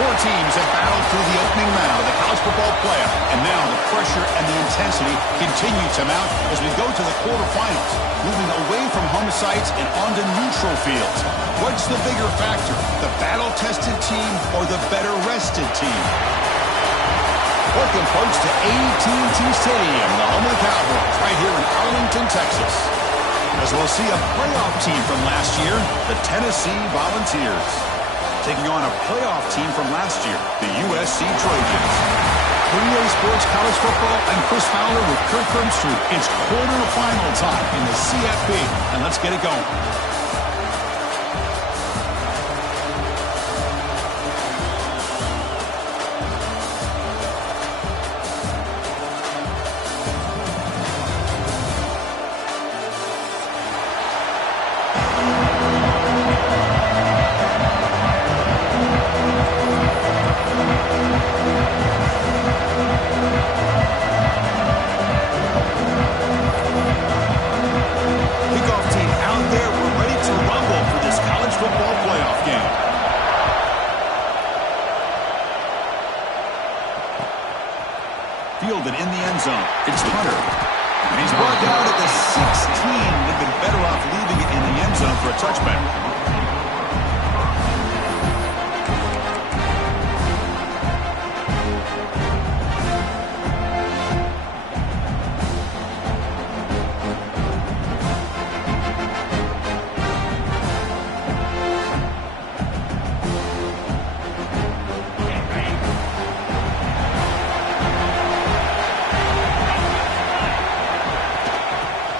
Four teams have battled through the opening round of the college football playoff, and now the pressure and the intensity continue to mount as we go to the quarterfinals, moving away from home sites and onto neutral fields. What's the bigger factor, the battle-tested team or the better-rested team? Welcome, folks, to AT&T Stadium, the home of the Cowboys, right here in Arlington, Texas. As we'll see a playoff team from last year, the Tennessee Volunteers, taking on a playoff team from last year, the USC Trojans. 3A Sports College Football, I'm Chris Fowler with Kirk Herbstreit. It's quarterfinal time in the CFP, and let's get it going. Fielded in the end zone. It's Hunter. And he's brought down at the 16. They've been better off leaving it in the end zone for a touchback.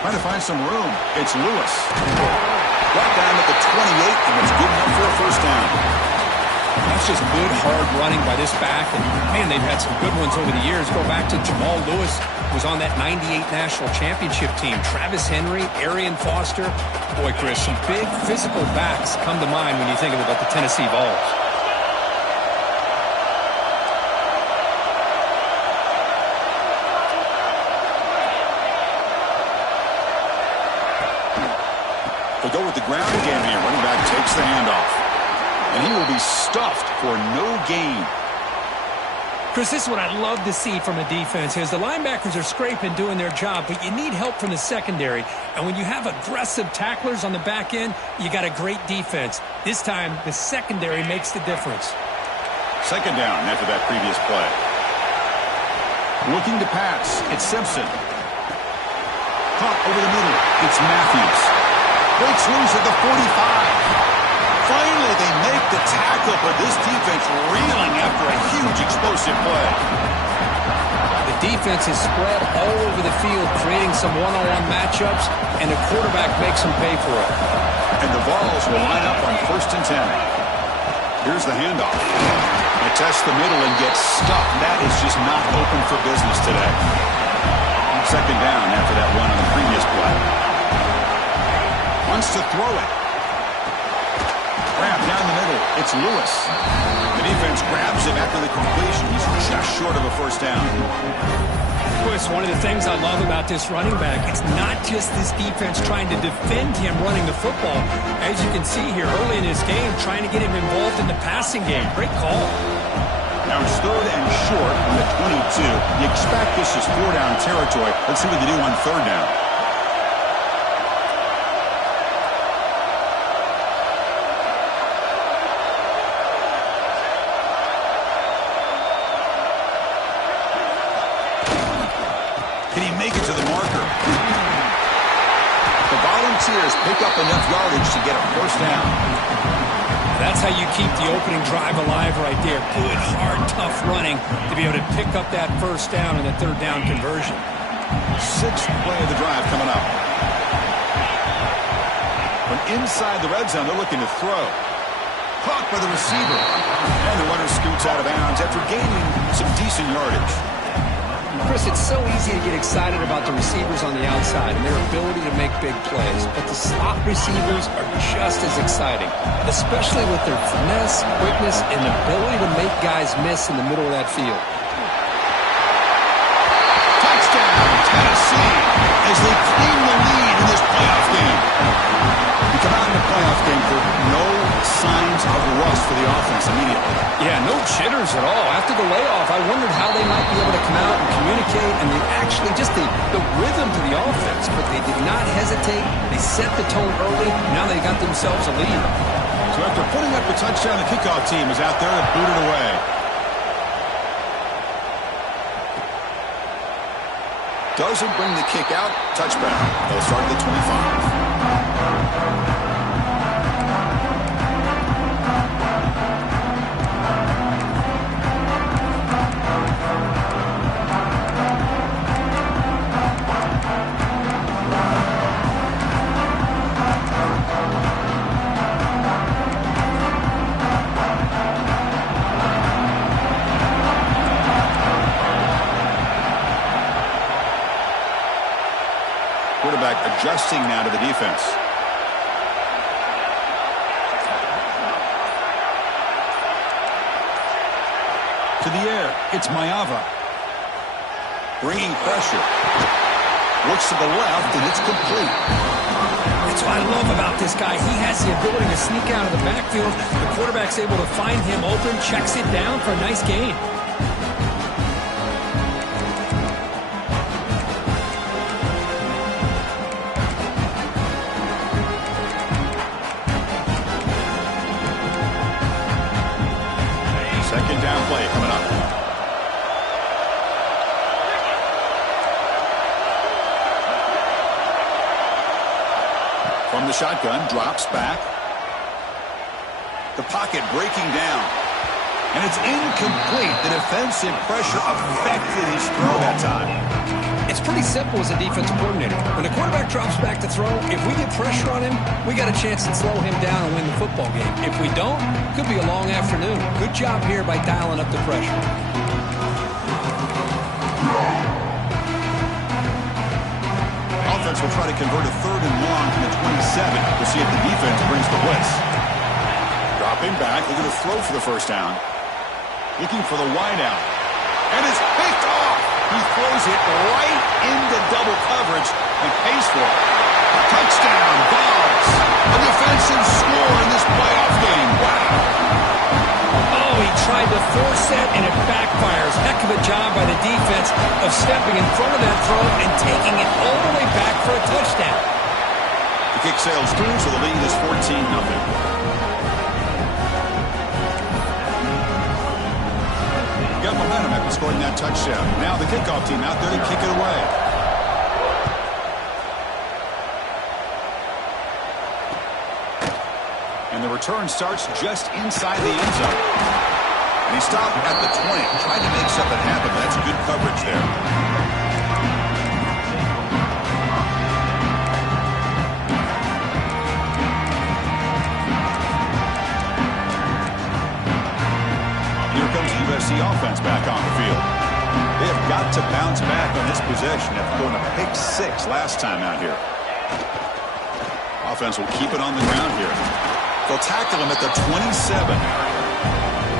Trying to find some room. It's Lewis. Brought down at the 28, and it's good enough for a first down. That's just good, hard running by this back. And, man, they've had some good ones over the years. Go back to Jamal Lewis, who was on that 98 National Championship team. Travis Henry, Arian Foster. Boy, Chris, some big physical backs come to mind when you think about the Tennessee Vols. They'll go with the ground game here. Running back takes the handoff. And he will be stuffed for no gain. Chris, this is what I love to see from a defense. As the linebackers are scraping, doing their job, but you need help from the secondary. And when you have aggressive tacklers on the back end, you got a great defense. This time, the secondary makes the difference. Second down after that previous play. Looking to pass. It's Simpson. Caught over the middle. It's Matthews. Breaks loose at the 45. Finally, they make the tackle, but this defense reeling after a huge explosive play. The defense is spread all over the field, creating some one-on-one matchups, and the quarterback makes them pay for it. And the Vols will line up on 1st and 10. Here's the handoff. They test the middle and get stuck. That is just not open for business today. Second down after that run on the previous play. Wants to throw it. Grab down the middle. It's Lewis. The defense grabs him after the completion. He's just short of a first down. Chris, one of the things I love about this running back, it's not just this defense trying to defend him running the football. As you can see here early in this game, trying to get him involved in the passing game. Great call. Now it's 3rd and short from the 22. You expect this is 4-down territory. Let's see what they do on 3rd down. Can he make it to the marker? The Volunteers pick up enough yardage to get a first down. That's how you keep the opening drive alive right there. Good, hard, tough running to be able to pick up that first down and the 3rd down conversion. 6th play of the drive coming up. From inside the red zone, they're looking to throw. Caught by the receiver. And the runner scoots out of bounds after gaining some decent yardage. Chris, it's so easy to get excited about the receivers on the outside and their ability to make big plays, but the slot receivers are just as exciting, especially with their finesse, quickness, and ability to make guys miss in the middle of that field. Touchdown, Tennessee! see as they claim the lead in this playoff game. You come out in the playoff game for no signs of rust for the offense immediately. Yeah, no jitters at all. After the layoff, I wondered how they might be able to come out and communicate and actually just the rhythm to the offense. But they did not hesitate. They set the tone early. Now they got themselves a lead. So after putting up the touchdown, the kickoff team is out there and booted away. Doesn't bring the kick out. Touchback. They'll start at the 25. Quarterback adjusting now to the defense. To the air, it's Ncaa. Bringing pressure. Looks to the left, and it's complete. That's what I love about this guy. He has the ability to sneak out of the backfield. The quarterback's able to find him open, checks it down for a nice gain. Second down play coming up. From the shotgun, drops back. The pocket breaking down. And it's incomplete. The defensive pressure affected his throw that time. It's pretty simple as a defensive coordinator. When the quarterback drops back to throw, if we get pressure on him, we got a chance to slow him down and win the football game. If we don't, could be a long afternoon. Good job here by dialing up the pressure. Offense will try to convert a 3rd and long from the 27. We'll see if the defense brings the blitz. Dropping back, looking to throw for the first down. Looking for the wideout. And it's picked off. He throws it right into double coverage and pays for it. Touchdown, Vols. A defensive score in this playoff game. Wow. Oh, he tried to force it, and it backfires. Heck of a job by the defense of stepping in front of that throw and taking it all the way back for a touchdown. The kick sails through, so the lead is 14-0. Got momentum after scoring that touchdown. Now the kickoff team out there to kick it away. And the return starts just inside the end zone. And he stopped at the 20, trying to make something happen. That's good coverage there. USC offense back on the field. They have got to bounce back on this possession after going a pick 6 last time out here. Offense will keep it on the ground here. They'll tackle him at the 27.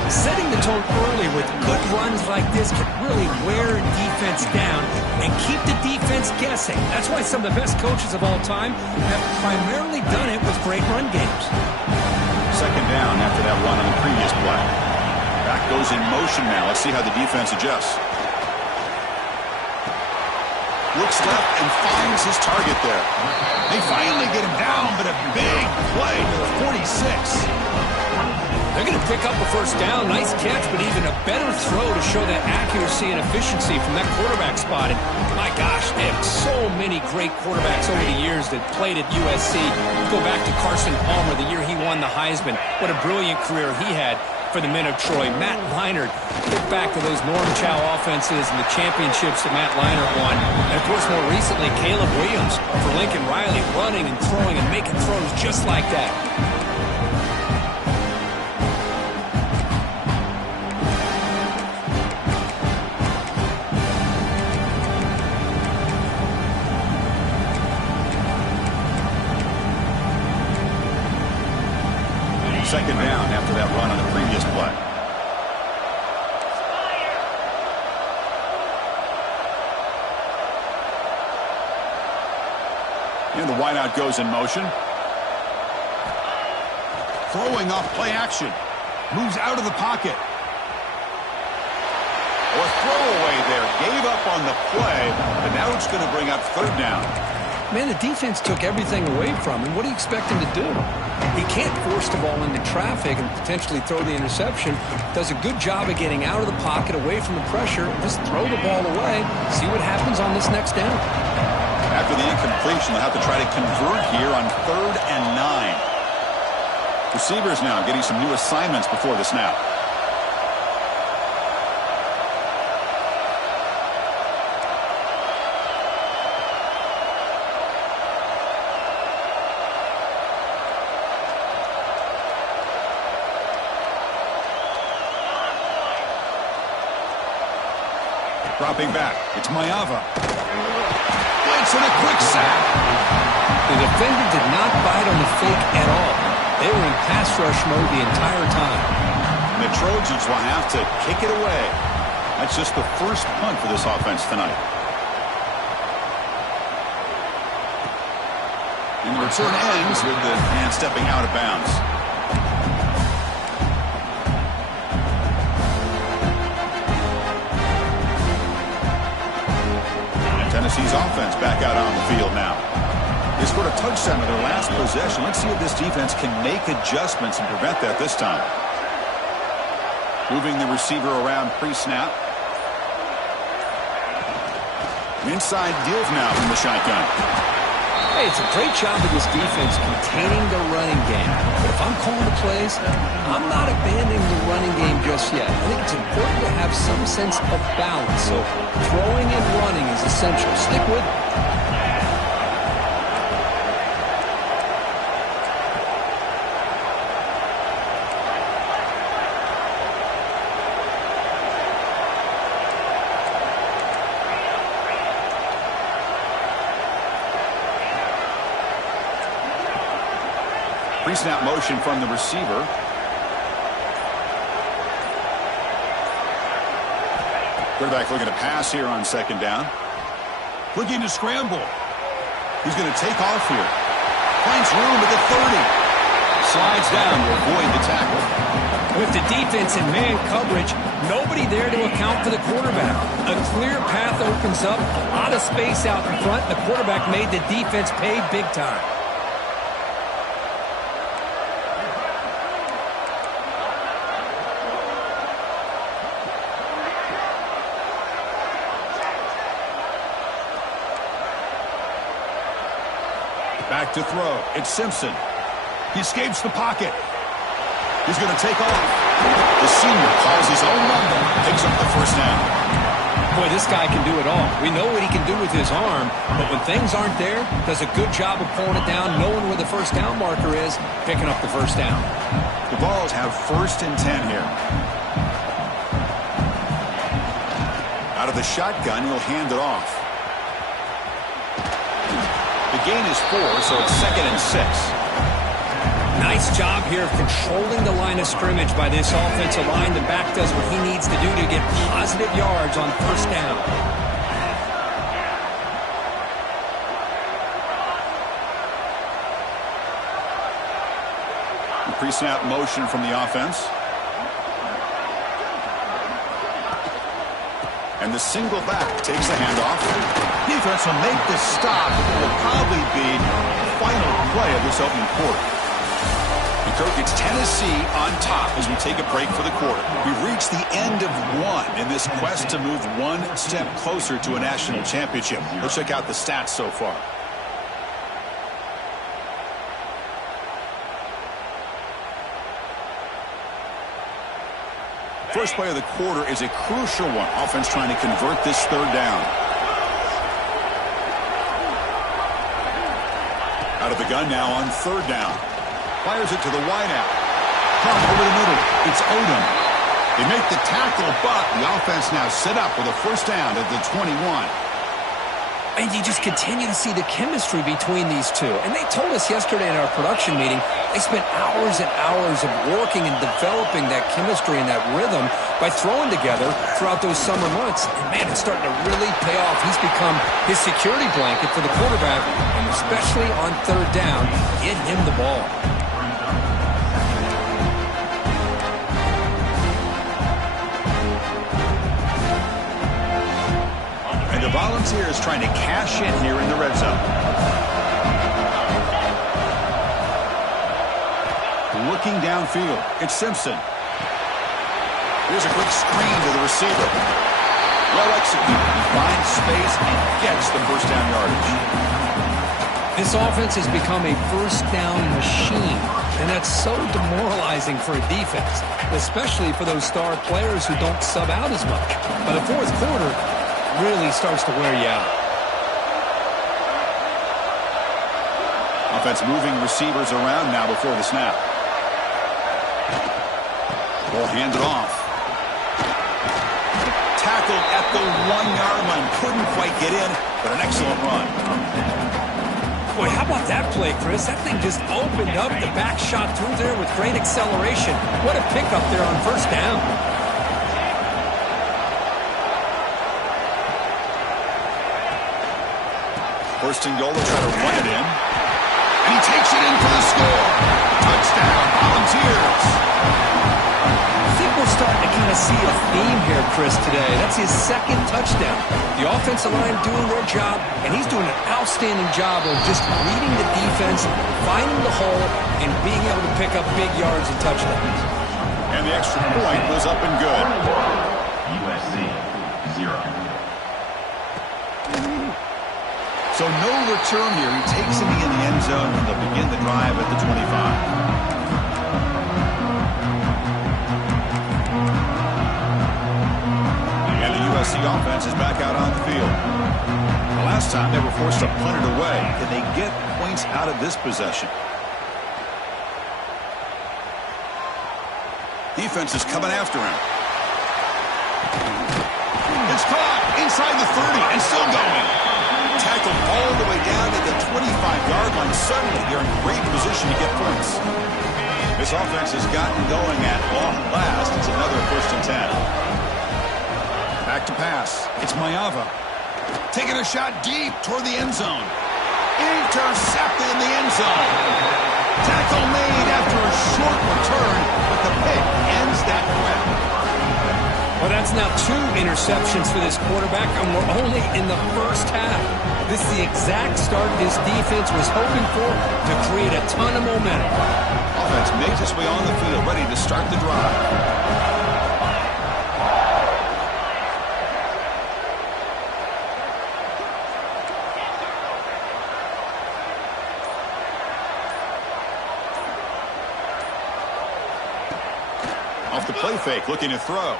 Setting the tone early with good runs like this can really wear a defense down and keep the defense guessing. That's why some of the best coaches of all time have primarily done it with great run games. Second down after that run on the previous play. Back goes in motion now. Let's see how the defense adjusts. Looks left and finds his target there. They finally get him down, but a big play to the 46. They're going to pick up a first down. Nice catch, but even a better throw to show that accuracy and efficiency from that quarterback spot. And my gosh, they have so many great quarterbacks over the years that played at USC. Go back to Carson Palmer, the year he won the Heisman. What a brilliant career he had for the men of Troy. Matt Leinart, look back to those Ncaa offenses and the championships that Matt Leinart won. And, of course, more recently, Caleb Williams for Lincoln Riley, running and throwing and making throws just like that. Second down after that run on the previous play. And the wideout goes in motion. Throwing off play action. Moves out of the pocket. Or throwaway there. Gave up on the play, but now it's going to bring up third down. Man, the defense took everything away from him. What do you expect him to do? He can't force the ball into traffic and potentially throw the interception. Does a good job of getting out of the pocket, away from the pressure. Just throw the ball away. See what happens on this next down. After the incompletion, they'll have to try to convert here on 3rd and 9. Receivers now getting some new assignments before the snap. Dropping back. It's Ncaa. Blitz and a quick sack. The defender did not bite on the fake at all. They were in pass rush mode the entire time. And the Trojans will have to kick it away. That's just the first punt for this offense tonight. And the return ends with the man stepping out of bounds. Tennessee's offense back out on the field now. They scored a touchdown in their last possession. Let's see if this defense can make adjustments and prevent that this time. Moving the receiver around pre-snap. Inside give now from the shotgun. Hey, it's a great job of this defense containing the running game. But if I'm calling the plays, I'm not abandoning the running game just yet. I think it's important to have some sense of balance. So throwing and running is essential. Stick with it. Pre-snap motion from the receiver. Quarterback looking to pass here on 2nd down. Looking to scramble. He's going to take off here. Finds room at the 30. Slides down to avoid the tackle. With the defense in man coverage, nobody there to account for the quarterback. A clear path opens up, a lot of space out in front, and the quarterback made the defense pay big time. Back to throw. It's Simpson. He escapes the pocket. He's going to take off. The senior calls his own number. Picks up the first down. Boy, this guy can do it all. We know what he can do with his arm, but when things aren't there, does a good job of pulling it down, knowing where the first down marker is, picking up the first down. The Vols have 1st and 10 here. Out of the shotgun, he'll hand it off. The gain is 4, so it's 2nd and 6. Nice job here of controlling the line of scrimmage by this offensive line. The back does what he needs to do to get positive yards on first down. The pre-snap motion from the offense. And the single back takes the handoff. Defense will make the stop. It will probably be the final play of this opening quarter. And Kirk, it's Tennessee on top as we take a break for the quarter. We've reached the end of one in this quest to move one step closer to a national championship. Let's check out the stats so far. First play of the quarter is a crucial one. Offense trying to convert this 3rd down. Out of the gun now on 3rd down. Fires it to the wideout. Come over the middle. It's Odom. They make the tackle, but the offense now set up with a first down at the 21. And you just continue to see the chemistry between these two. And they told us yesterday in our production meeting, they spent hours and hours of working and developing that chemistry and that rhythm by throwing together throughout those summer months. And, man, it's starting to really pay off. He's become his security blanket for the quarterback, and especially on third down, get him the ball. The Volunteers trying to cash in here in the red zone. Looking downfield, it's Simpson. Here's a quick screen to the receiver. Well executed. He finds space and gets the first down yardage. This offense has become a first down machine, and that's so demoralizing for a defense, especially for those star players who don't sub out as much. By the fourth quarter, really starts to wear you out. Offense moving receivers around now before the snap. Ball handed off. Tackled at the 1-yard line. Couldn't quite get in, but an excellent run. Boy, how about that play, Chris? That thing just opened up. The back shot through there with great acceleration. What a pickup there on first down. First and goal, they'll try to run it in. And he takes it in for the score. Touchdown, Volunteers. I think we're starting to kind of see a theme here, Chris, today. That's his second touchdown. The offensive line doing their job, and he's doing an outstanding job of just reading the defense, finding the hole, and being able to pick up big yards and touchdowns. And the extra point was up and good. USC 0. So no return here. He takes him in the end zone, and they'll begin the drive at the 25. And the USC offense is back out on the field. The last time they were forced to punt it away. Can they get points out of this possession? Defense is coming after him. It's caught inside the 30 and still going. Tackled all the way down at the 25-yard line. Suddenly, they're in great position to get points. This offense has gotten going at long last. It's another first and 10. Back to pass. It's Ncaa. Taking a shot deep toward the end zone. Intercepted in the end zone. Tackle made after a short return, but the pick ends that threat. Well, that's now 2 interceptions for this quarterback, and we're only in the first half. This is the exact start this defense was hoping for to create a ton of momentum. Offense makes its way on the field, ready to start the drive. Off the play fake, looking to throw.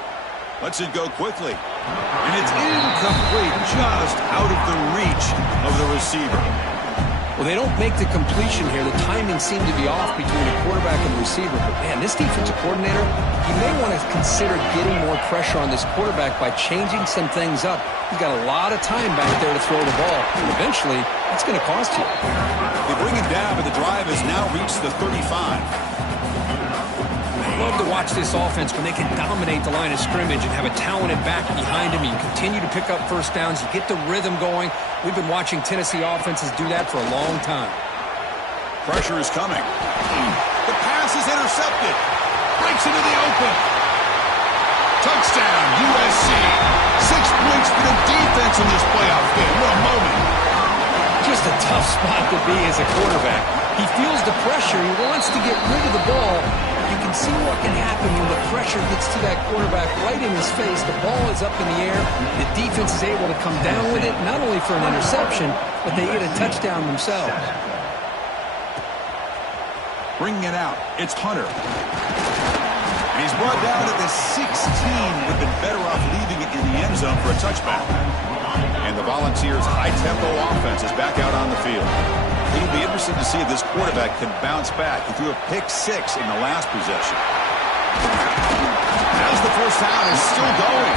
Lets it go quickly. And it's incomplete, just out of the reach of the receiver. Well, they don't make the completion here. The timing seemed to be off between the quarterback and the receiver. But, man, this defensive coordinator, he may want to consider getting more pressure on this quarterback by changing some things up. He's got a lot of time back there to throw the ball. And eventually, that's going to cost you. They bring him down, but the drive has now reached the 35. I love to watch this offense when they can dominate the line of scrimmage and have a talented back behind him. You continue to pick up first downs. You get the rhythm going. We've been watching Tennessee offenses do that for a long time. Pressure is coming. The pass is intercepted. Breaks into the open. Touchdown, USC. 6 points for the defense in this playoff game. What a moment. Just a tough spot to be as a quarterback. He feels the pressure. He wants to get rid of the ball. You can see what can happen when the pressure gets to that quarterback right in his face. The ball is up in the air. The defense is able to come down with it, not only for an interception, but they get a touchdown themselves. Bringing it out, it's Hunter. And he's brought down at the 16. Would have been better off leaving it in the end zone for a touchback. And the Volunteers' high-tempo offense is back out on the field. It'll be interesting to see if this quarterback can bounce back. He threw a pick-6 in the last possession. As the first down is still going.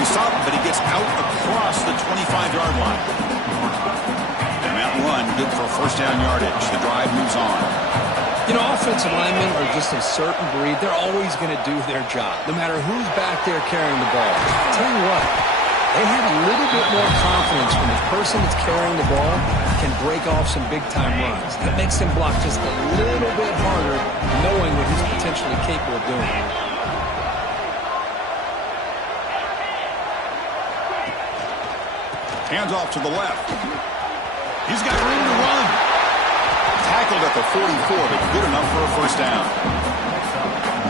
We saw him, but he gets out across the 25-yard line. And that run, good for first down yardage. The drive moves on. You know, offensive linemen are just a certain breed. They're always going to do their job, no matter who's back there carrying the ball. I'll tell you what, they have a little bit more confidence when the person that's carrying the ball can break off some big-time runs. That makes them block just a little bit harder, knowing what he's potentially capable of doing. Hands off to the left. He's got room to run. Tackled at the 44, but good enough for a first down.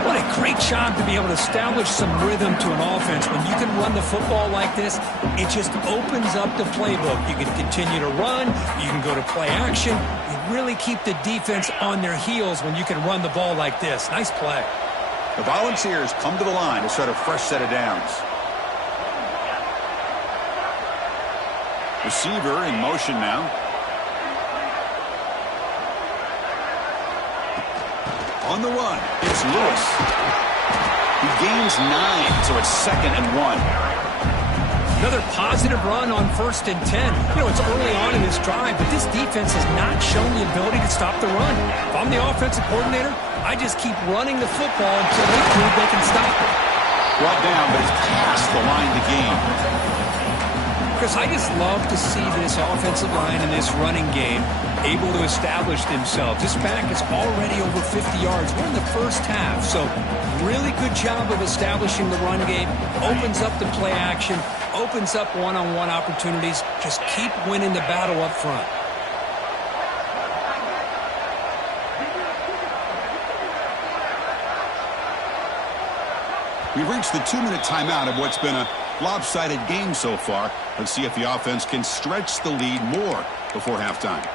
What a great job to be able to establish some rhythm to an offense. When you can run the football like this, it just opens up the playbook. You can continue to run. You can go to play action. You really keep the defense on their heels when you can run the ball like this. Nice play. The Volunteers come to the line to start a fresh set of downs. Receiver in motion now. On the run, it's Lewis. He gains 9, so it's 2nd and 1. Another positive run on 1st and 10. You know, it's early on in this drive, but this defense has not shown the ability to stop the run. If I'm the offensive coordinator, I just keep running the football until they prove they can stop it. Brought down, but it's past the line to gain. Chris, I just love to see this offensive line in this running game able to establish themselves. This back is already over 50 yards. We're in the first half, so really good job of establishing the run game. Opens up the play action, opens up one-on-one opportunities. Just keep winning the battle up front. We've reached the 2-minute timeout of what's been a lopsided game so far. Let's see if the offense can stretch the lead more before halftime.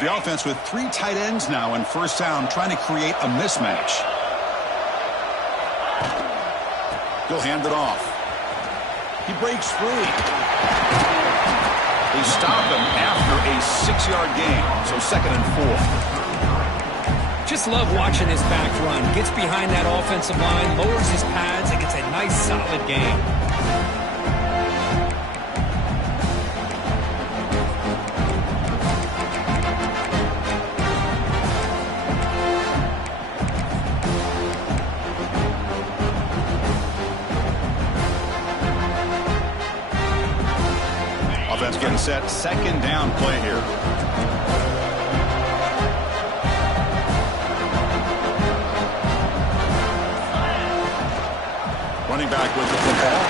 The offense with 3 tight ends now in first down, trying to create a mismatch. He'll hand it off. He breaks free. They stop him after a 6-yard gain, so 2nd and 4. Just love watching this back run. Gets behind that offensive line, lowers his pads, and gets a nice solid gain. Getting set, 2nd down play here. Running back with the football.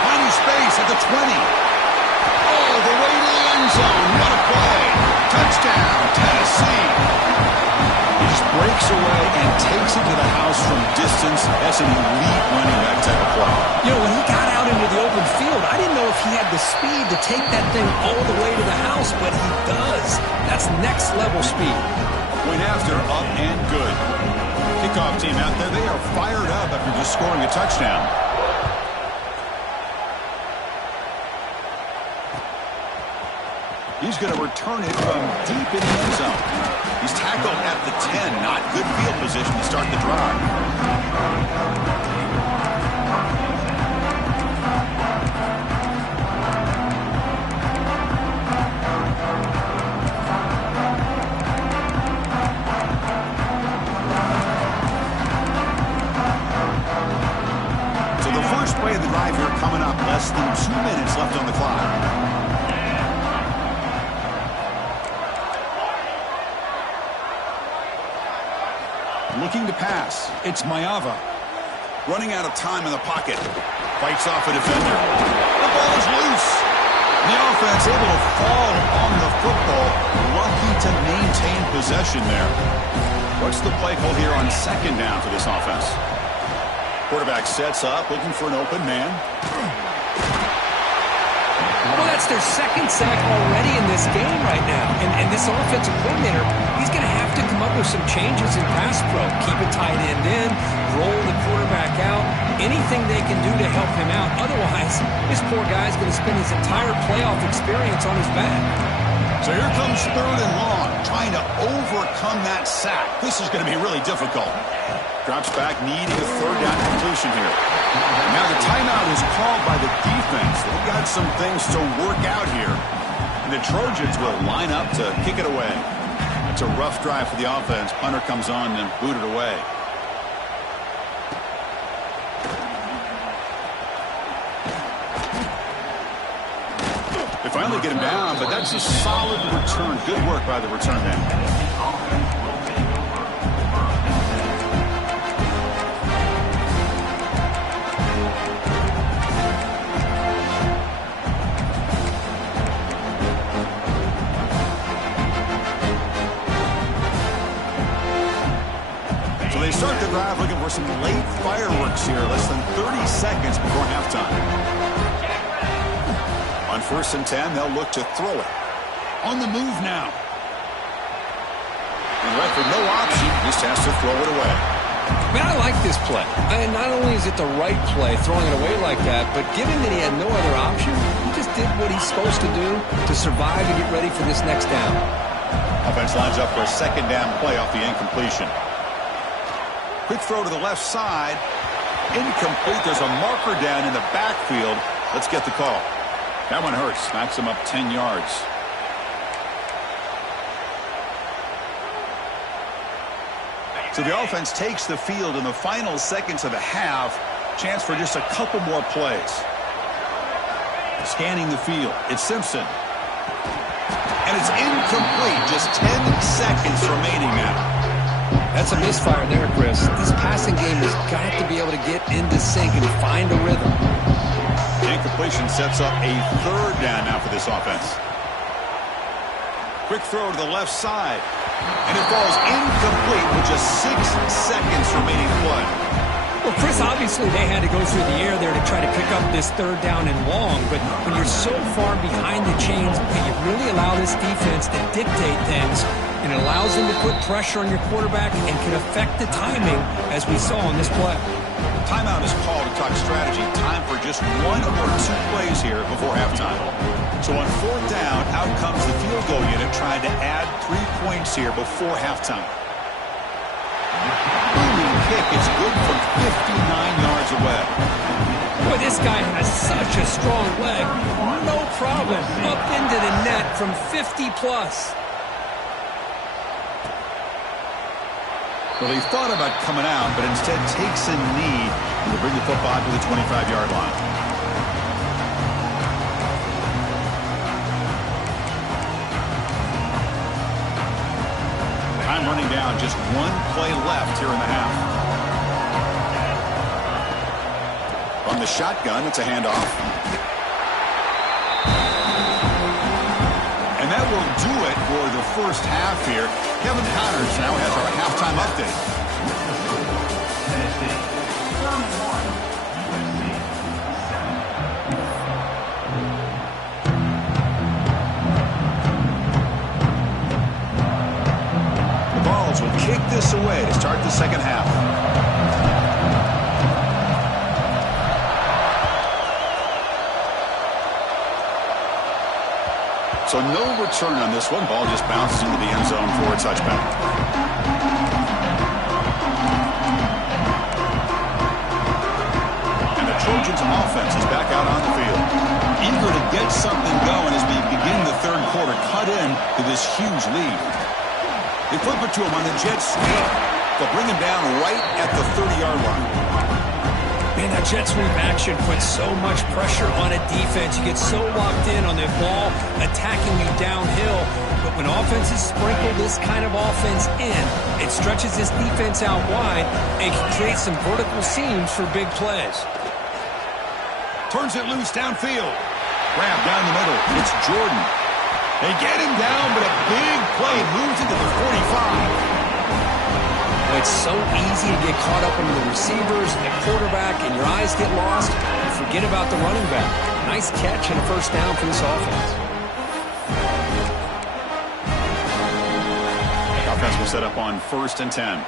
Finding space at the 20. All the way to the end zone. What a play. Touchdown, Tennessee. He just breaks away and takes it to the house from distance. That's an elite running back type of play. You know, when he got out into the open field, I didn't know if he had the speed to take that thing all the way to the house, but he does. That's next level speed. Went after, up and good. Kickoff team out there, they are fired up after just scoring a touchdown. He's going to return it from deep in the end zone. He's tackled at the 10. Not good field position to start the drive. So the first play of the drive here coming up. Less than 2 minutes left on the clock. Looking to pass. It's Ncaa. Running out of time in the pocket. Fights off a defender. The ball is loose. The offense able to fall on the football. Lucky to maintain possession there. What's the play call here on 2nd down for this offense? Quarterback sets up, looking for an open man. Well, that's their 2nd sack already in this game right now. And this offensive coordinator, he's going to have to come up with some changes in pass pro. Keep a tight end in, roll the quarterback out, anything they can do to help him out. Otherwise, this poor guy's going to spend his entire playoff experience on his back. So here comes 3rd and long, trying to overcome that sack. This is going to be really difficult. Drops back, needing a 3rd down completion here. Now the timeout is called by the defense. They've got some things to work out here. And the Trojans will line up to kick it away. It's a rough drive for the offense. Punter comes on and booted away. They finally get him down, but that's a solid return. Good work by the return man. So they start the drive looking for some late fireworks here, less than 30 seconds before halftime. On 1st and 10, they'll look to throw it. On the move now. And left with no option, just has to throw it away. Man, I like this play. And not only is it the right play, throwing it away like that, but given that he had no other option, he just did what he's supposed to do to survive and get ready for this next down. Offense lines up for a 2nd down play off the incompletion. Quick throw to the left side. Incomplete. There's a marker down in the backfield. Let's get the call. That one hurts. Knocks him up 10 yards. So the offense takes the field in the final seconds of the half. Chance for just a couple more plays. Scanning the field. It's Simpson. And it's incomplete. Just 10 seconds remaining now. That's a misfire there, Chris. This passing game has got to be able to get into sync and find a rhythm. Incompletion sets up a 3rd down now for this offense. Quick throw to the left side. And it falls incomplete with just 6 seconds remaining to play. Well, Chris, obviously they had to go through the air there to try to pick up this 3rd down and long. But when you're so far behind the chains, you really allow this defense to dictate things. And it allows them to put pressure on your quarterback and can affect the timing, as we saw on this play. Timeout is called to talk strategy. Time for just 1 or 2 plays here before halftime. So on 4th down, out comes the field goal unit trying to add 3 points here before halftime. Booming kick is good from 59 yards away. Boy, this guy has such a strong leg. No problem. Up into the net from 50 plus. Well, he thought about coming out, but instead takes a knee and will bring the football to the 25-yard line. Time running down, just 1 play left here in the half. From the shotgun, it's a handoff. And that will do it for the first half here. Kevin Connors now has our halftime update. The Vols will kick this away to start the second half. So no return on this one. Ball just bounces into the end zone for a touchback. And the Trojans offense is back out on the field. Eager to get something going as we begin the 3rd quarter. Cut in to this huge lead. They flip it to him on the jet sweep. They'll bring him down right at the 30-yard line. Man, that jet sweep action puts so much pressure on a defense. You get so locked in on the ball attacking you downhill. But when offenses sprinkle this kind of offense in, it stretches this defense out wide and can create some vertical seams for big plays. Turns it loose downfield. Grab down the middle. It's Jordan. They get him down, but a big play moves into the 45. It's so easy to get caught up into the receivers, the quarterback, and your eyes get lost. You forget about the running back. Nice catch and a first down for this offense. The offense will set up on 1st and 10.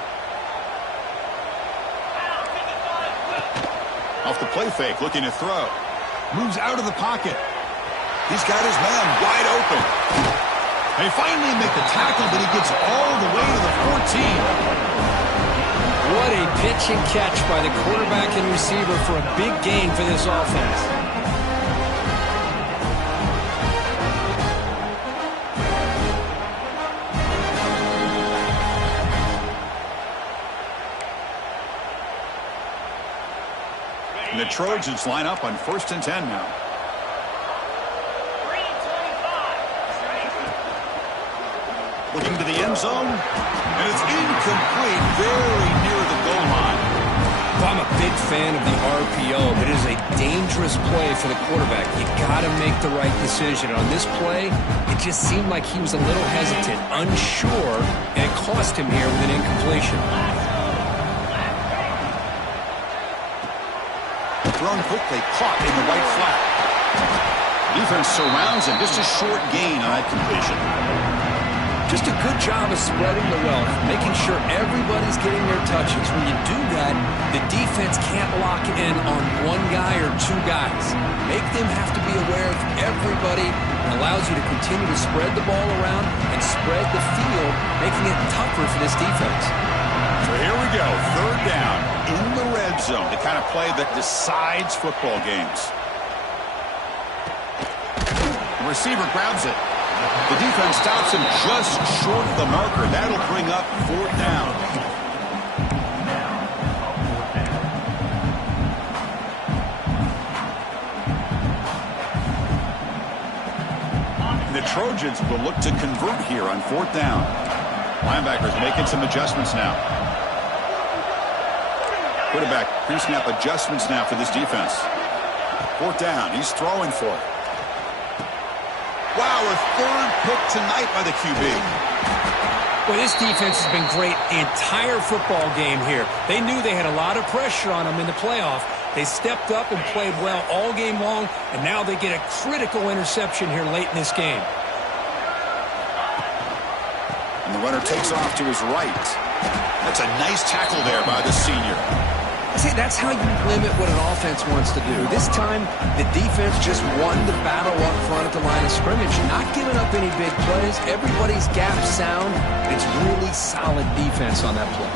Off the play fake, looking to throw. Moves out of the pocket. He's got his man wide open. They finally make the tackle, but he gets all the way to the 14. What a pitch and catch by the quarterback and receiver for a big gain for this offense. And the Trojans line up on 1st and 10 now. Looking to the end zone, and it's incomplete, very near the goal line. Well, I'm a big fan of the RPO, but it is a dangerous play for the quarterback. You got to make the right decision. On this play, it just seemed like he was a little hesitant, unsure, and it cost him here with an incompletion. Thrown quickly, caught in the right flat. Defense surrounds him, just a short gain on that completion. Just a good job of spreading the wealth, making sure everybody's getting their touches. When you do that, the defense can't lock in on one guy or two guys. Make them have to be aware of everybody. It allows you to continue to spread the ball around and spread the field, making it tougher for this defense. So here we go, 3rd down in the red zone, the kind of play that decides football games. The receiver grabs it. The defense stops him just short of the marker. That'll bring up 4th down. The Trojans will look to convert here on 4th down. Linebackers making some adjustments now. Quarterback pre-snap adjustments now for this defense. 4th down. He's throwing for it. Wow, a 3rd pick tonight by the QB. Well, this defense has been great the entire football game here. They knew they had a lot of pressure on them in the playoff. They stepped up and played well all game long, and now they get a critical interception here late in this game. And the runner takes off to his right. That's a nice tackle there by the senior. See, that's how you limit what an offense wants to do. This time, the defense just won the battle up front at the line of scrimmage, not giving up any big plays. Everybody's gap sound. It's really solid defense on that play.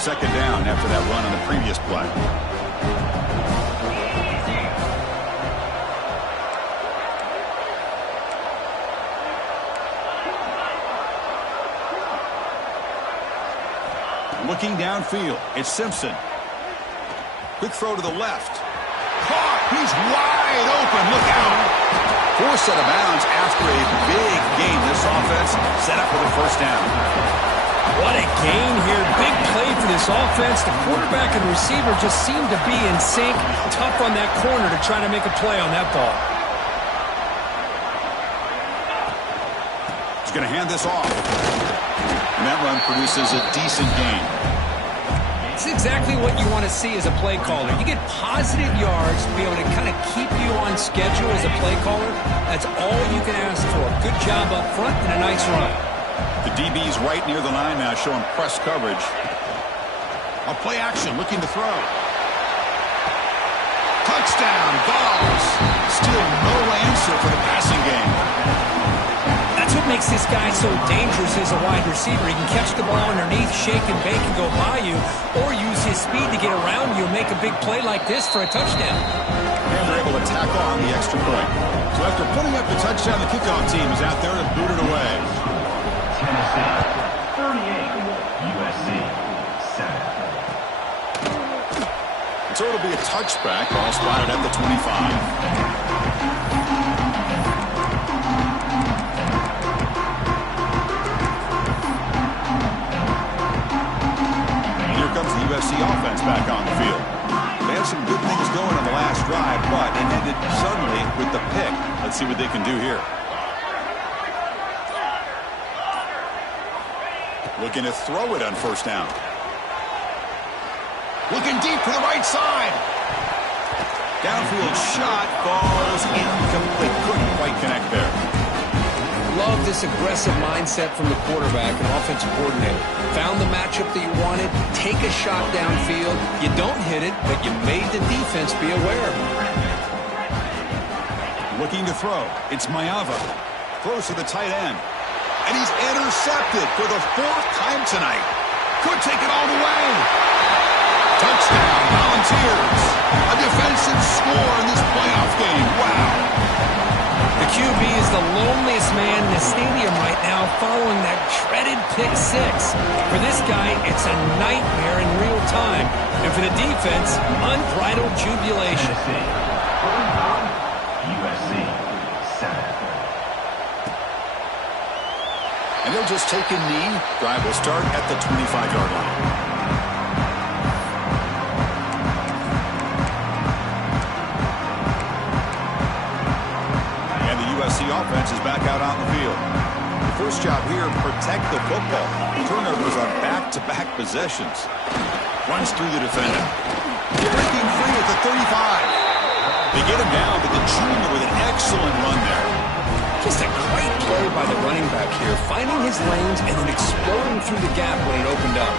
Second down after that run on the previous play. Looking downfield, it's Simpson. Quick throw to the left. Caught! He's wide open. Look out! Forced out of bounds after a big gain. This offense set up with a 1st down. What a gain here. Big play for this offense. The quarterback and receiver just seem to be in sync. Tough on that corner to try to make a play on that ball. He's going to hand this off. And that run produces a decent gain. It's exactly what you want to see as a play caller. You get positive yards to be able to kind of keep you on schedule as a play caller. That's all you can ask for. Good job up front and a nice run. The DB's right near the line now, showing press coverage. A play action, looking to throw. Touchdown, Vols. Still no answer for the passing game. That's what makes this guy so dangerous as a wide receiver. He can catch the ball underneath, shake and bake, and go by you, or use his speed to get around you and make a big play like this for a touchdown. And they're able to tack on the extra point. So after putting up the touchdown, the kickoff team is out there to boot it away. Tennessee, 38, USC, 7. So it'll be a touchback, ball spotted at the 25. USC offense back on the field. They had some good things going on the last drive, but it ended suddenly with the pick. Let's see what they can do here. Looking to throw it on 1st down. Looking deep to the right side. Downfield shot falls incomplete. Couldn't quite connect there. Love to this aggressive mindset from the quarterback and offensive coordinator. Found the matchup that you wanted, take a shot downfield. You don't hit it, but you made the defense be aware. Looking to throw. It's Ncaa. Throws to the tight end. And he's intercepted for the 4th time tonight. Could take it all the way. Touchdown, Volunteers. A defensive score in this playoff game. Wow. The QB is the loneliest man in the stadium right now following that dreaded pick 6. For this guy, it's a nightmare in real time. And for the defense, unbridled jubilation. USC 7. And they'll just take a knee. Drive will start at the 25-yard line. USC offense is back out on the field. The first job here, protect the football. Turnovers on back-to-back possessions. Runs through the defender. Breaking free at the 35. They get him down to the junior with an excellent run there. Just a great play by the running back here, finding his lanes and then exploding through the gap when it opened up.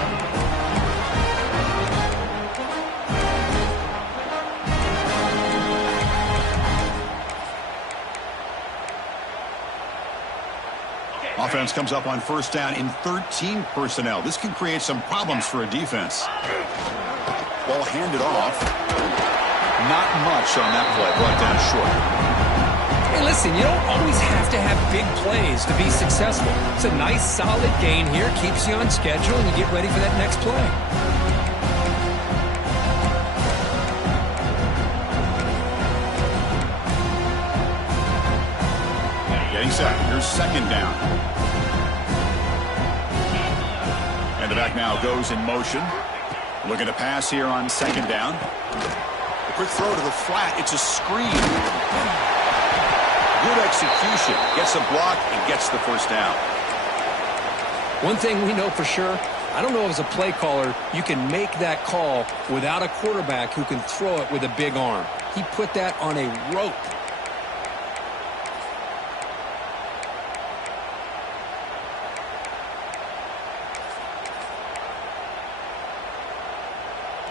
Offense comes up on first down in 13 personnel. This can create some problems for a defense. Ball handed off. Not much on that play. Brought down short. Hey, listen, you don't always have to have big plays to be successful. It's a nice, solid gain here. Keeps you on schedule, and you get ready for that next play. Getting set. Here's second down. And the back now goes in motion. Looking to pass here on second down. A quick throw to the flat. It's a screen. Good execution. Gets a block and gets the first down. One thing we know for sure, I don't know as a play caller, you can make that call without a quarterback who can throw it with a big arm. He put that on a rope.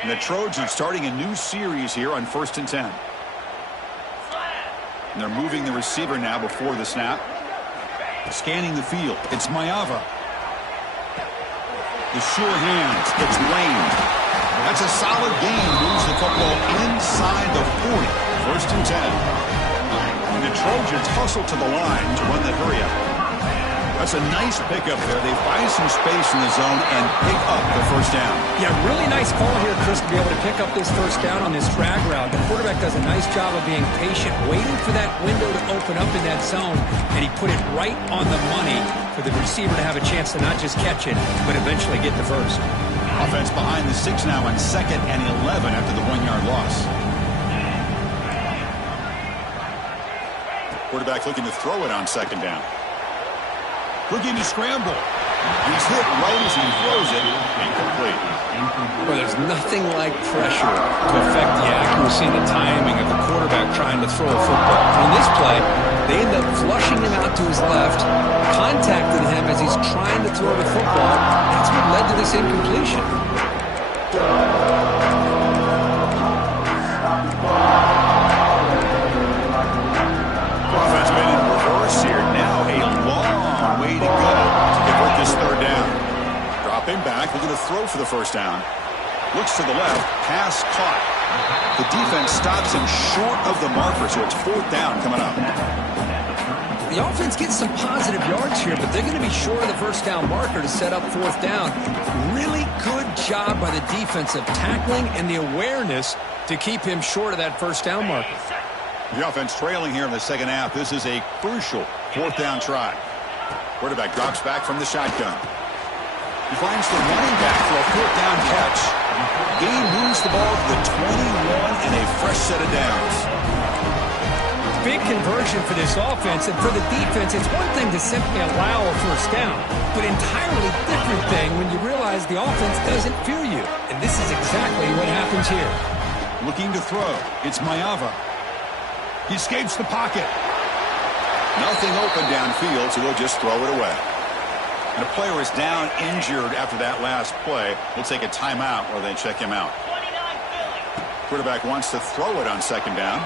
And the Trojans starting a new series here on 1st and 10. And they're moving the receiver now before the snap. Scanning the field. It's Ncaa. The sure hands. It's Lane. That's a solid gain. Moves the football inside the 40. 1st and 10. And the Trojans hustle to the line to run the hurry up. That's a nice pickup there. They find some space in the zone and pick up the first down. Yeah, really nice call here, Chris, to be able to pick up this first down on this drag route. The quarterback does a nice job of being patient, waiting for that window to open up in that zone, and he put it right on the money for the receiver to have a chance to not just catch it, but eventually get the first. Offense behind the 6 now on 2nd and 11 after the 1-yard loss. Quarterback looking to throw it on second down. Looking to scramble. He's hit right as he throws it. Incomplete. Well, there's nothing like pressure to affect the accuracy and the timing of the quarterback trying to throw a football. On this play, they end up flushing him out to his left, contacted him as he's trying to throw the football. That's what led to this incompletion. Offense been in reverse here. Now a long way to go to convert this third down. Dropping back, looking to throw for the first down. Looks to the left, pass caught. The defense stops him short of the marker, so it's 4th down coming up. The offense gets some positive yards here, but they're going to be short of the first down marker to set up 4th down. Really good job by the defense of tackling and the awareness to keep him short of that first down marker. The offense trailing here in the second half. This is a crucial 4th down try. Quarterback drops back from the shotgun. He finds the running back for a 4th down catch. Gain moves the ball to the 21 and a fresh set of downs. Big conversion for this offense, and for the defense, it's one thing to simply allow a first down, but entirely different thing when you realize the offense doesn't fear you. And this is exactly what happens here. Looking to throw. It's Ncaa. He escapes the pocket. Nothing open downfield, so they'll just throw it away. And a player is down injured after that last play. We'll take a timeout or they check him out. Quarterback wants to throw it on second down.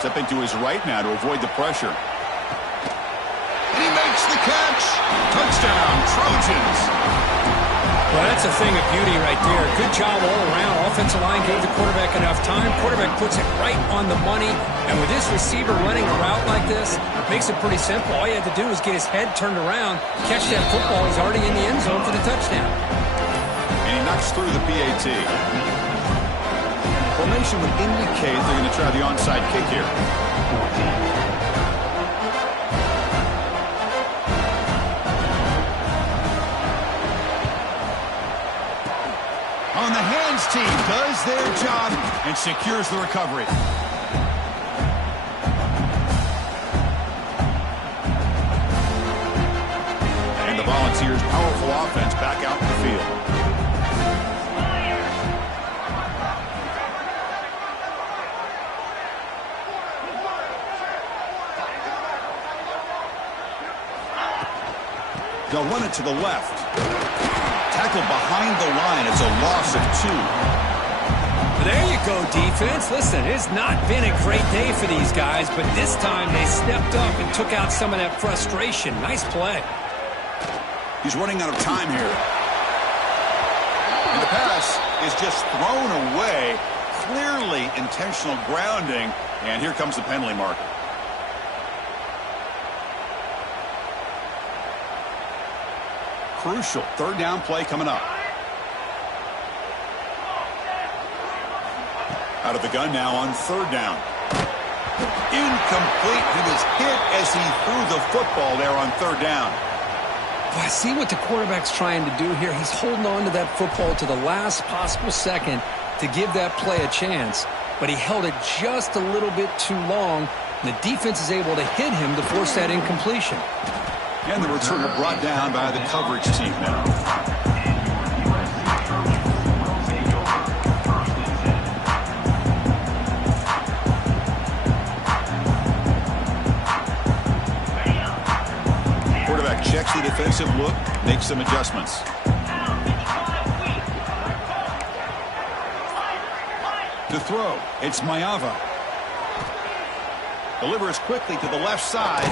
Stepping to his right now to avoid the pressure. And he makes the catch. Touchdown, Trojans. Well, that's a thing of beauty right there. Good job all around. Offensive line gave the quarterback enough time. Quarterback puts it right on the money. And with this receiver running a route like this, it makes it pretty simple. All you had to do was get his head turned around, catch that football. He's already in the end zone for the touchdown. And he knocks through the PAT. Formation would indicate they're going to try the onside kick here. On the hands team does their job and secures the recovery. And the Volunteers' powerful offense back out in the field. They'll run it to the left. Tackled behind the line. It's a loss of 2. There you go, defense. Listen, it's not been a great day for these guys, but this time they stepped up and took out some of that frustration. Nice play. He's running out of time here. And the pass is just thrown away. Clearly intentional grounding. And here comes the penalty marker. Crucial third down play coming up. Out of the gun now on third down. Incomplete. He was hit as he threw the football there on third down. Well, I see what the quarterback's trying to do here. He's holding on to that football to the last possible second to give that play a chance. But he held it just a little bit too long. And the defense is able to hit him to force that incompletion. And the returner brought down by the coverage team now. Quarterback checks the defensive look, makes some adjustments. To throw, it's Mayava. Delivers quickly to the left side.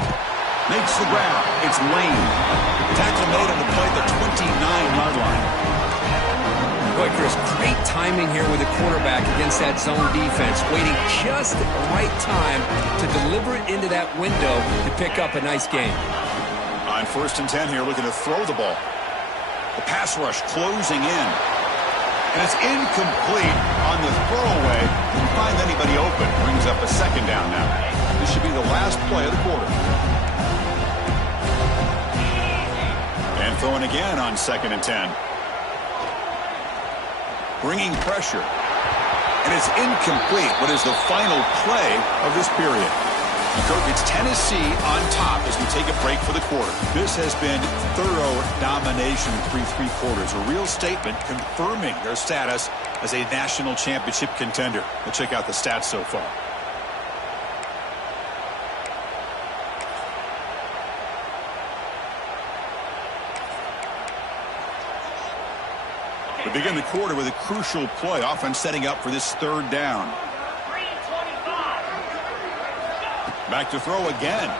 Makes the ground. It's Lane. Tackle made on the play at the 29-yard line. Boy, Chris, great timing here with the quarterback against that zone defense. Waiting just at the right time to deliver it into that window to pick up a nice game. On 1st and 10 here, looking to throw the ball. The pass rush closing in. And it's incomplete on the throwaway. Didn't find anybody open. Brings up a second down now. This should be the last play of the quarter. And throwing again on 2nd and 10. Bringing pressure. And it's incomplete. What is the final play of this period? And Kirk, it's Tennessee on top as we take a break for the quarter. This has been thorough domination through 3 quarters. A real statement confirming their status as a national championship contender. Let's check out the stats so far. We begin the quarter with a crucial play. Offense setting up for this third down. Back to throw again.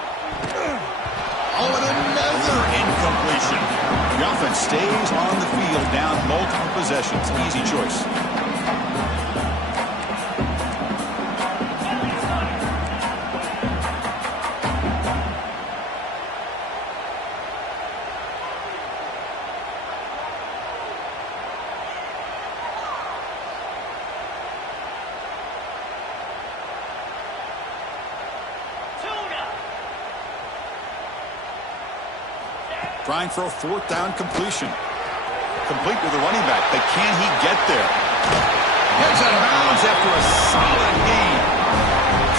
Oh, and another incompletion. The offense stays on the field down multiple possessions. Easy choice. Trying for a 4th down completion. Complete with the running back, but can he get there? Heads out of bounds after a solid gain.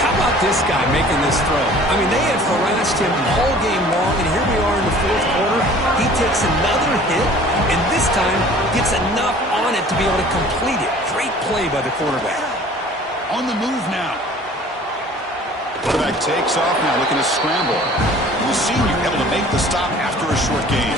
How about this guy making this throw? I mean, they had harassed him all game long, and here we are in the 4th quarter. He takes another hit, and this time gets enough on it to be able to complete it. Great play by the quarterback. On the move now. Quarterback takes off now, looking to scramble. The senior able to make the stop after a short gain.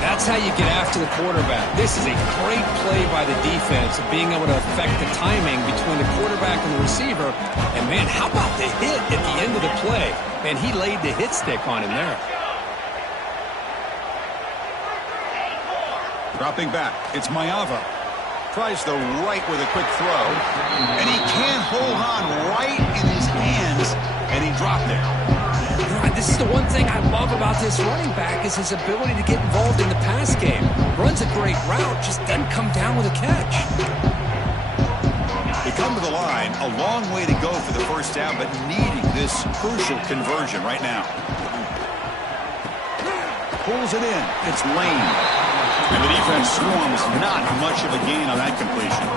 That's how you get after the quarterback. This is a great play by the defense of being able to affect the timing between the quarterback and the receiver. And, man, how about the hit at the end of the play? Man, he laid the hit stick on him there. Dropping back, it's Ncaa. Tries the right with a quick throw. And he can't hold on right in his hands. And he dropped there. This is the one thing I love about this running back is his ability to get involved in the pass game. Runs a great route, just doesn't come down with a catch. They come to the line, a long way to go for the first down, but needing this crucial conversion right now. Pulls it in. It's Lane. And the defense swarms not much of a gain on that completion.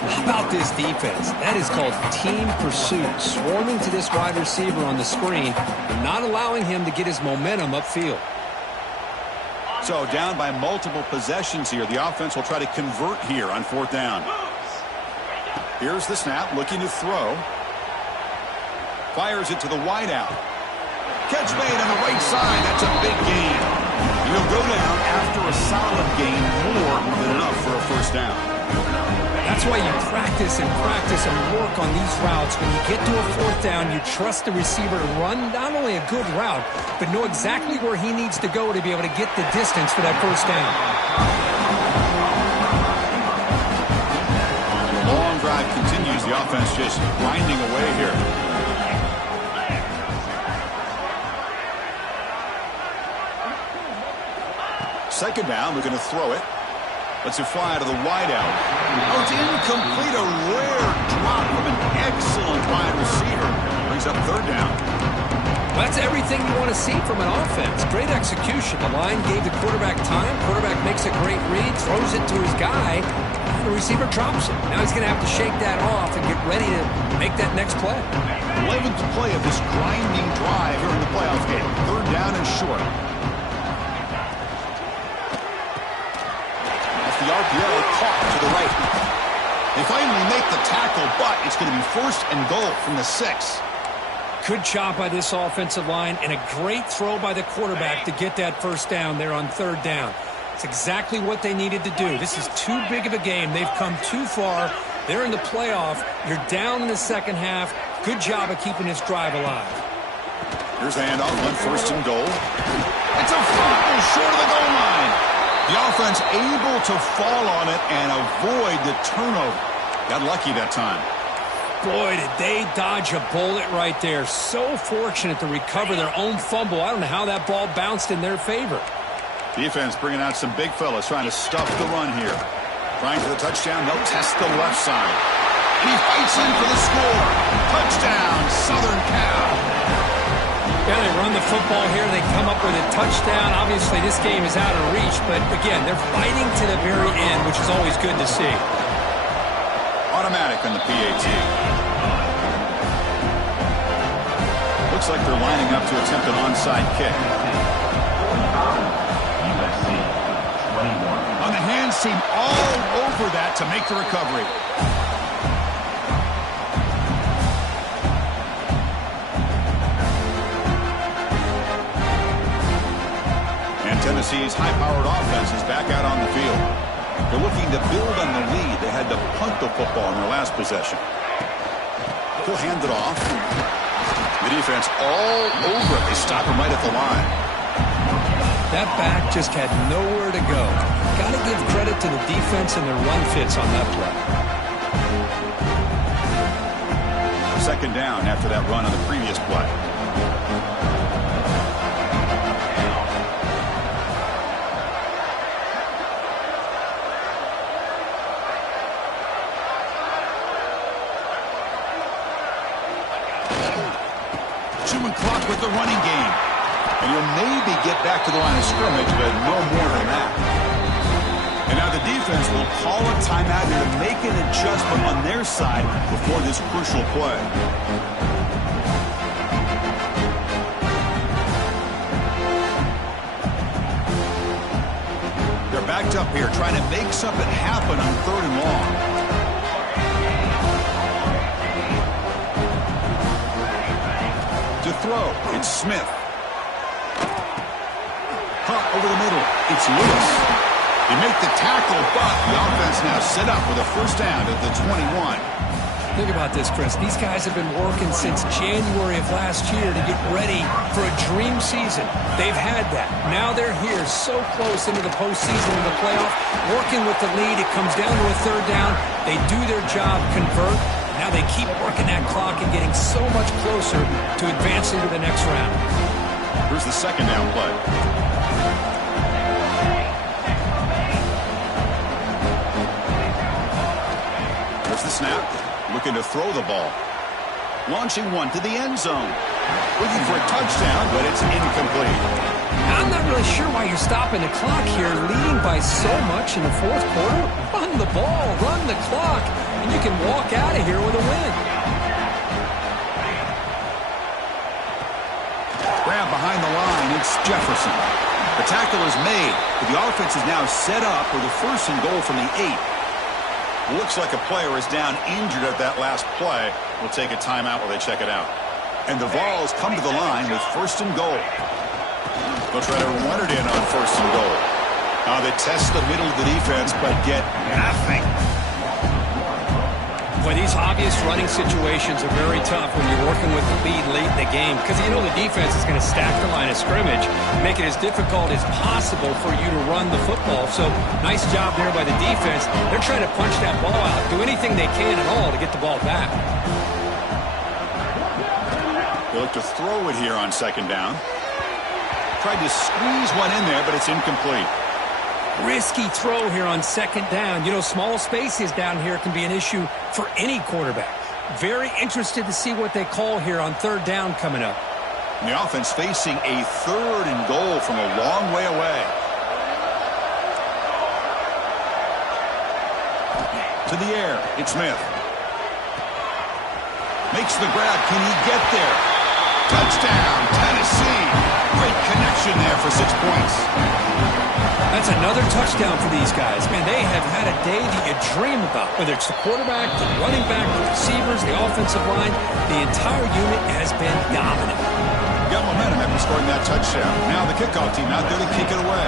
How about this defense? That is called team pursuit. Swarming to this wide receiver on the screen and not allowing him to get his momentum upfield. So down by multiple possessions here. The offense will try to convert here on fourth down. Here's the snap, looking to throw. Fires it to the wideout. Catch made on the right side. That's a big gain. He'll go down after a solid gain, more than enough for a first down. That's why you practice and work on these routes. When you get to a fourth down, you trust the receiver to run not only a good route, but know exactly where he needs to go to be able to get the distance for that first down. The long drive continues. The offense just grinding away here. Second down, we're going to throw it. Lets it fly to the wideout. Oh, it's incomplete. A rare drop from an excellent wide receiver. Brings up third down. Well, that's everything you want to see from an offense. Great execution. The line gave the quarterback time. Quarterback makes a great read, throws it to his guy. And the receiver drops it. Now he's going to have to shake that off and get ready to make that next play. 11th play of this grinding drive here in the playoff game. Third down and short. The RPO caught to the right. They finally make the tackle, but it's going to be first and goal from the 6. Good job by this offensive line and a great throw by the quarterback to get that first down there on third down. It's exactly what they needed to do. This is too big of a game. They've come too far. They're in the playoff. You're down in the second half. Good job of keeping this drive alive. Here's the handoff, one first and goal. It's a fumble short of the goal line. The offense able to fall on it and avoid the turnover. Got lucky that time. Boy, did they dodge a bullet right there. So fortunate to recover their own fumble. I don't know how that ball bounced in their favor. Defense bringing out some big fellas trying to stuff the run here. Trying for the touchdown. They'll test the left side. And he fights in for the score. Touchdown, Southern Cal. Yeah, they run the football here. They come up with a touchdown. Obviously, this game is out of reach, but again, they're fighting to the very end, which is always good to see. Automatic on the PAT. Looks like they're lining up to attempt an onside kick. USC 21. On the hands team all over that to make the recovery. Tennessee's high-powered offense is back out on the field. They're looking to build on the lead. They had to punt the football in their last possession. He'll hand it off. The defense all over it. They stop him right at the line. That back just had nowhere to go. Got to give credit to the defense and their run fits on that play. Second down after that run on the previous play. Clock with the running game. And you'll maybe get back to the line of scrimmage, but no more than that. And now the defense will call a timeout here to make an adjustment on their side before this crucial play. They're backed up here trying to make something happen on third and long. throw. It's Smith. Caught over the middle. It's Lewis. They make the tackle, but the offense now set up with a first down at the 21. Think about this, Chris. These guys have been working since January of last year to get ready for a dream season. They've had that. Now they're here so close into the postseason and the playoff, working with the lead. It comes down to a third down. They do their job, convert. Now they keep working that clock and getting so much closer to advancing to the next round. Here's the second down play. There's the snap. Looking to throw the ball. Launching one to the end zone. Looking for a touchdown, but it's incomplete. I'm not really sure why you're stopping the clock here, leading by so much in the fourth quarter. Run the ball, run the clock, and you can walk out of here with a win. Grab behind the line, it's Jefferson. The tackle is made, but the offense is now set up with a first and goal from the 8. Looks like a player is down injured at that last play. We'll take a timeout while they check it out. And the Vols come to the line with first and goal. They'll try to run it in on first and goal. Now they test the middle of the defense, but get nothing. Boy, these obvious running situations are very tough when you're working with the lead late in the game because you know the defense is going to stack the line of scrimmage, make it as difficult as possible for you to run the football. So nice job there by the defense. They're trying to punch that ball out, do anything they can at all to get the ball back. They look to throw it here on second down. Tried to squeeze one in there, but it's incomplete. Risky throw here on second down. You know, small spaces down here can be an issue for any quarterback. Very interested to see what they call here on third down coming up. And the offense facing a third and goal from a long way away. To the air, it's Smith. Makes the grab. Can he get there? Touchdown, Tennessee. Great connection there for 6 points. That's another touchdown for these guys. Man, they have had a day that you dream about. Whether it's the quarterback, the running back, the receivers, the offensive line, the entire unit has been dominant. Got momentum after scoring that touchdown. Now the kickoff team out there to kick it away.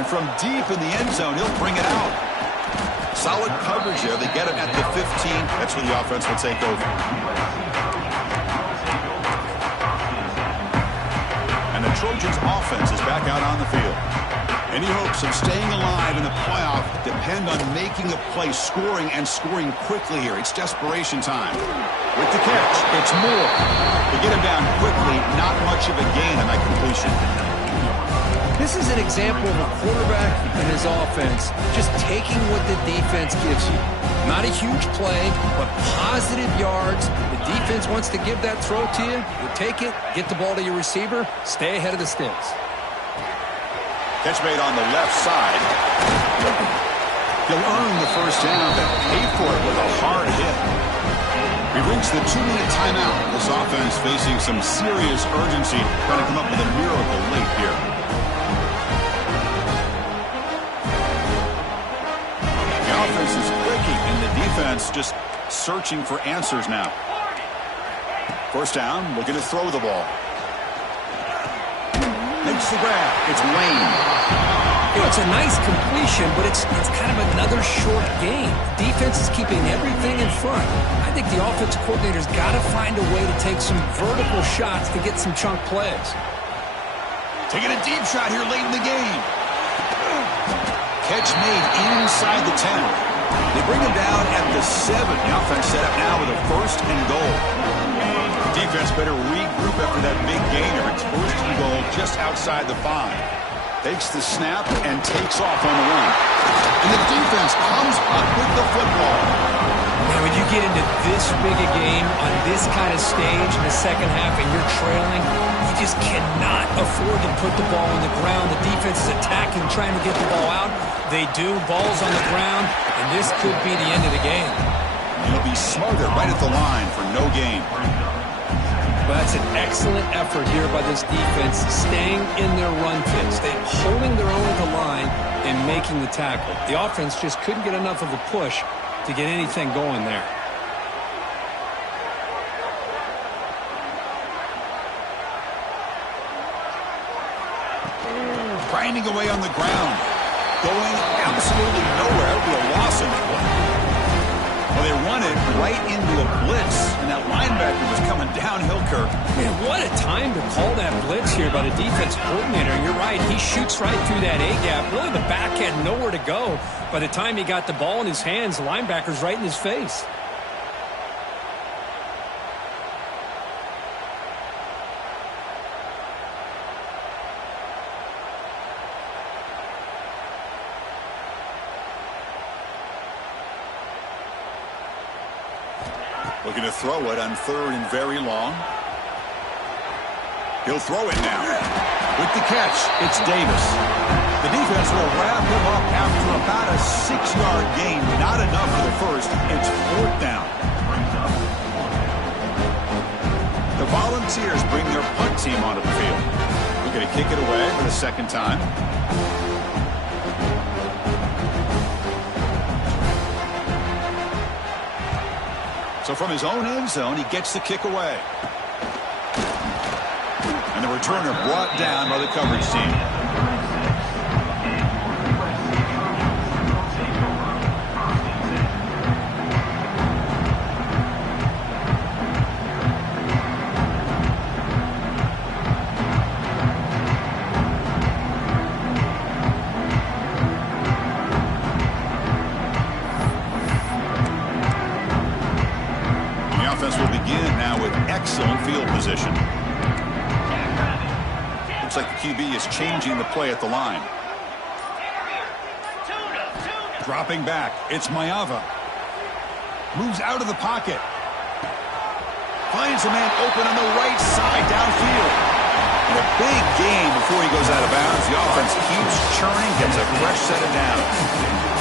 And from deep in the end zone, he'll bring it out. Solid coverage there. They get him at the 15. That's where the offense will take over. And the Trojans' offense is back out on the field. Any hopes of staying alive in the playoff depend on making a play, scoring, and scoring quickly here. It's desperation time. With the catch, it's Moore. They get him down quickly, not much of a gain on that completion. This is an example of a quarterback and his offense just taking what the defense gives you. Not a huge play, but positive yards. The defense wants to give that throw to you. You take it, get the ball to your receiver, stay ahead of the sticks. Catch made on the left side. He'll earn the first down, but pay for it with a hard hit. We've reached the 2-minute timeout. This offense facing some serious urgency, trying to come up with a miracle late here. The offense is clicking, and the defense just searching for answers now. First down, looking to throw the ball. Makes the grab. It's Wayne. You know, it's a nice completion, but it's kind of another short game. Defense is keeping everything in front. I think the offensive coordinator's got to find a way to take some vertical shots to get some chunk plays. Taking a deep shot here late in the game. Catch made inside the 10. They bring him down at the 7. The offense set up now with a first and goal. Defense better regroup after that big gain of its first and goal just outside the 5. Takes the snap and takes off on the run. And the defense comes up with the football. Man, when you get into this big a game on this kind of stage in the second half and you're trailing, you just cannot afford to put the ball on the ground. The defense is attacking, trying to get the ball out. They do. Ball's on the ground, and this could be the end of the game. He'll be smothered right at the line for no gain. But that's an excellent effort here by this defense, staying in their run fits. They're holding their own at the line and making the tackle. The offense just couldn't get enough of a push to get anything going there. Grinding away on the ground. Going absolutely nowhere. That would be a loss in the play. Well, they run it right into a blitz, and that linebacker was coming downhill, Kirk. Man, what a time to call that blitz here by the defense coordinator. And you're right, he shoots right through that A-gap. Really, the back had nowhere to go. By the time he got the ball in his hands, the linebacker's right in his face. Looking to throw it on 3rd and very long. He'll throw it now. With the catch, it's Davis. The defense will wrap him up after about a 6-yard gain. Not enough for the first. It's 4th down. The Volunteers bring their punt team onto the field. We're going to kick it away for the 2nd time. So from his own end zone, he gets the kick away. And the returner brought down by the coverage team. Will begin now with excellent field position. Looks like the QB is changing the play at the line. Dropping back, it's Ncaa. Moves out of the pocket. Finds a man open on the right side downfield. And a big gain before he goes out of bounds. The offense keeps churning, gets a fresh set of downs.